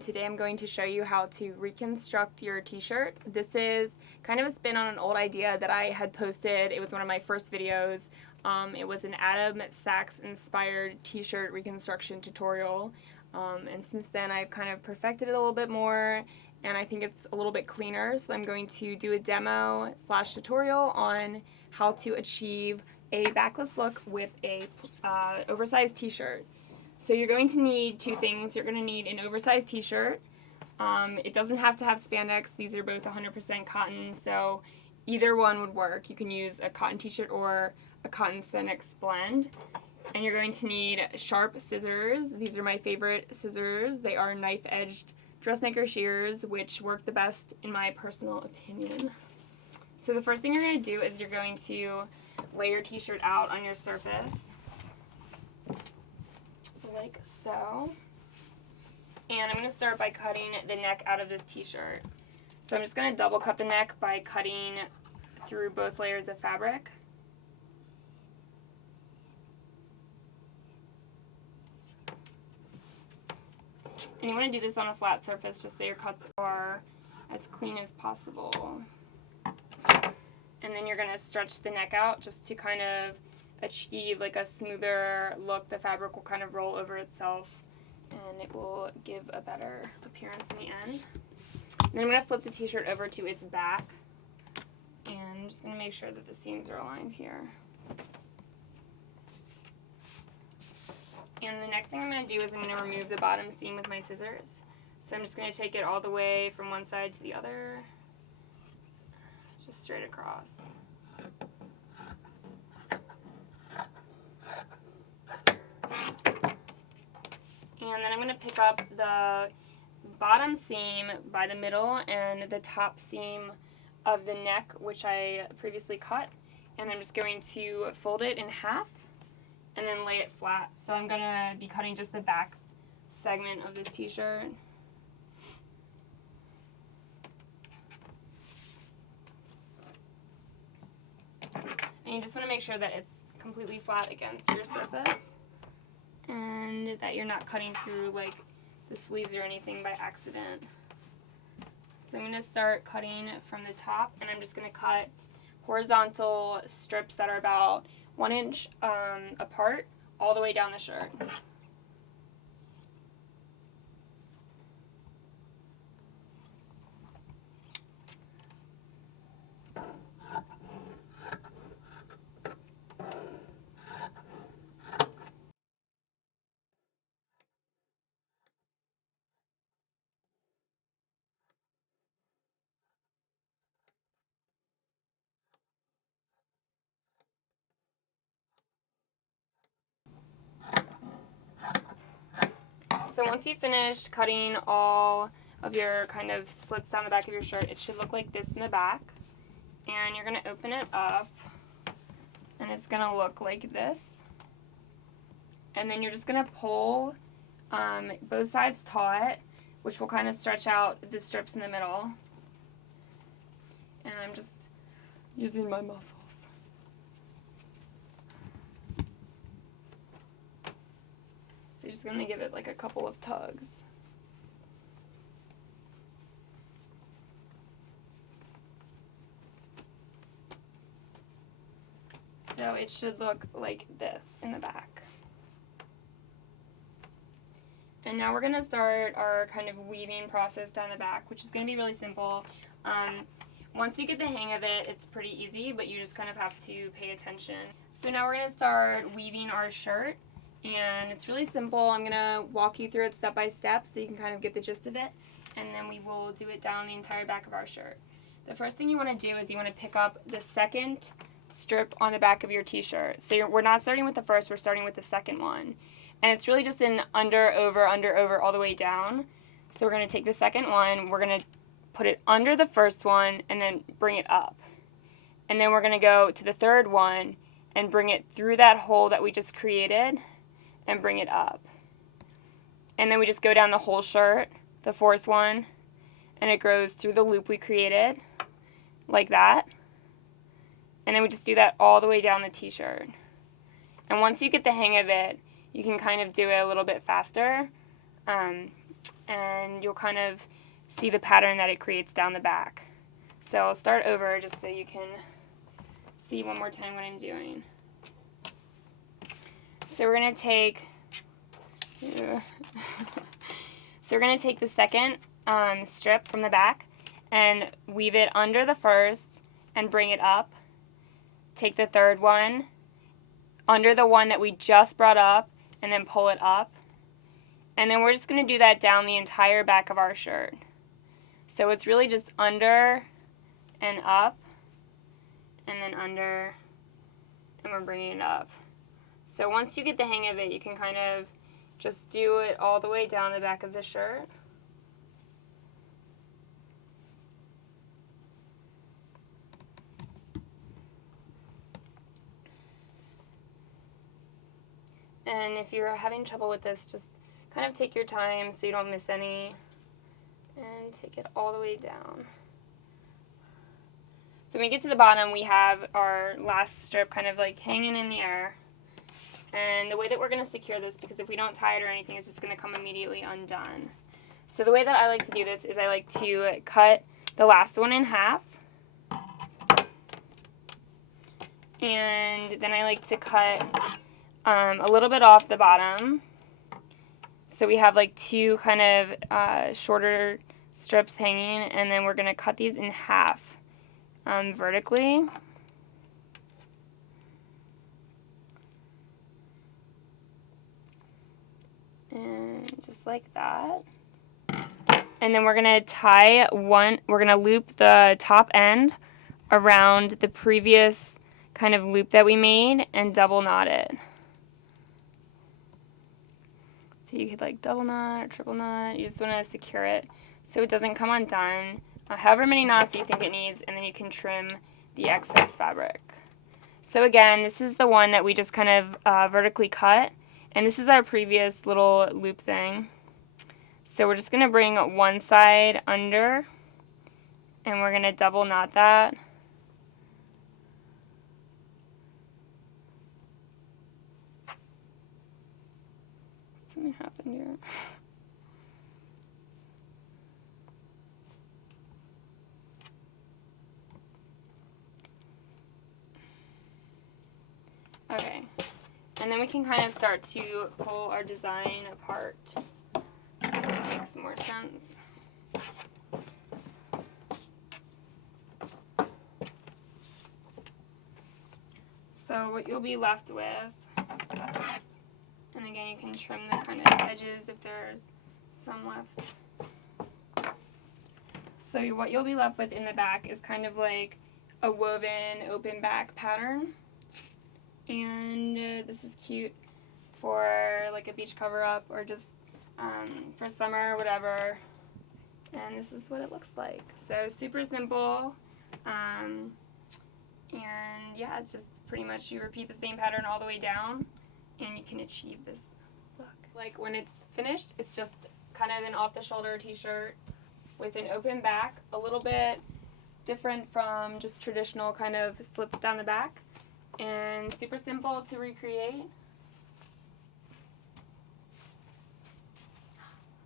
Today I'm going to show you how to reconstruct your t-shirt. This is kind of a spin on an old idea that I had posted. It was one of my first videos. It was an Adam Saaks inspired t-shirt reconstruction tutorial. And since then I've kind of perfected it a little bit more and I think it's a little bit cleaner. So I'm going to do a demo / tutorial on how to achieve a backless look with a oversized t-shirt. So you're going to need two things. You're going to need an oversized t-shirt. It doesn't have to have spandex. These are both 100% cotton, so either one would work. You can use a cotton t-shirt or a cotton spandex blend. And you're going to need sharp scissors. These are my favorite scissors. They are knife-edged dressmaker shears, which work the best in my personal opinion. So the first thing you're going to do is you're going to lay your t-shirt out on your surface, like so. And I'm going to start by cutting the neck out of this t-shirt. So I'm just going to double cut the neck by cutting through both layers of fabric. And you want to do this on a flat surface just so your cuts are as clean as possible. And then you're going to stretch the neck out just to kind of achieve like a smoother look. The fabric will kind of roll over itself and it will give a better appearance in the end. And then I'm going to flip the t-shirt over to its back, and I'm just going to make sure that the seams are aligned here. And the next thing I'm going to do is I'm going to remove the bottom seam with my scissors. So I'm just going to take it all the way from one side to the other, just straight across. And then I'm going to pick up the bottom seam by the middle and the top seam of the neck, which I previously cut, and I'm just going to fold it in half and then lay it flat. So I'm going to be cutting just the back segment of this t-shirt. And you just want to make sure that it's completely flat against your surface, and that you're not cutting through like the sleeves or anything by accident. So I'm going to start cutting from the top, and I'm just going to cut horizontal strips that are about 1 inch apart all the way down the shirt. So once you've finished cutting all of your kind of slits down the back of your shirt, it should look like this in the back. And you're going to open it up, and it's going to look like this. And then you're just going to pull both sides taut, which will kind of stretch out the strips in the middle. And I'm just using my muscles. So you're just going to give it like a couple of tugs. So it should look like this in the back. And now we're going to start our kind of weaving process down the back, which is going to be really simple. Once you get the hang of it, it's pretty easy, but you just kind of have to pay attention. So now we're going to start weaving our shirt, and it's really simple. I'm going to walk you through it step by step so you can kind of get the gist of it, and then we will do it down the entire back of our shirt. The first thing you want to do is you want to pick up the second strip on the back of your t-shirt. So we're not starting with the first, we're starting with the second one. And it's really just an under, over, all the way down. So we're going to take the second one, we're going to put it under the first one, and then bring it up. And then we're going to go to the third one and bring it through that hole that we just created and bring it up. And then we just go down the whole shirt, the fourth one, and it goes through the loop we created, like that. And then we just do that all the way down the t-shirt. And once you get the hang of it, you can kind of do it a little bit faster. and you'll kind of see the pattern that it creates down the back. So I'll start over just so you can see one more time what I'm doing. So we're going to take the second strip from the back and weave it under the first and bring it up. Take the third one under the one that we just brought up and then pull it up. And then we're just going to do that down the entire back of our shirt. So it's really just under and up, and then under, and we're bringing it up. So once you get the hang of it, you can kind of just do it all the way down the back of the shirt. And if you're having trouble with this, just kind of take your time so you don't miss any, and take it all the way down. So when we get to the bottom, we have our last strip kind of like hanging in the air. And the way that we're going to secure this, because if we don't tie it or anything, it's just going to come immediately undone. So the way that I like to do this is I like to cut the last one in half. And then I like to cut a little bit off the bottom. So we have like two kind of shorter strips hanging, and then we're going to cut these in half vertically. And just like that. And then we're going to we're going to loop the top end around the previous kind of loop that we made and double knot it. So you could like double knot or triple knot. You just want to secure it so it doesn't come undone. However many knots you think it needs, and then you can trim the excess fabric. So again, this is the one that we just kind of vertically cut, and this is our previous little loop thing. So we're just going to bring one side under, and we're going to double knot that. Something happened here. Okay, and then we can kind of start to pull our design apart so it makes more sense. So what you'll be left with, and again you can trim the kind of edges if there's some left. So what you'll be left with in the back is kind of like a woven open back pattern. And this is cute for like a beach cover up or just for summer or whatever. And this is what it looks like. So super simple. And yeah, it's just pretty much you repeat the same pattern all the way down and you can achieve this look. Like when it's finished, it's just kind of an off the shoulder t-shirt with an open back, a little bit different from just traditional kind of slits down the back. And super simple to recreate.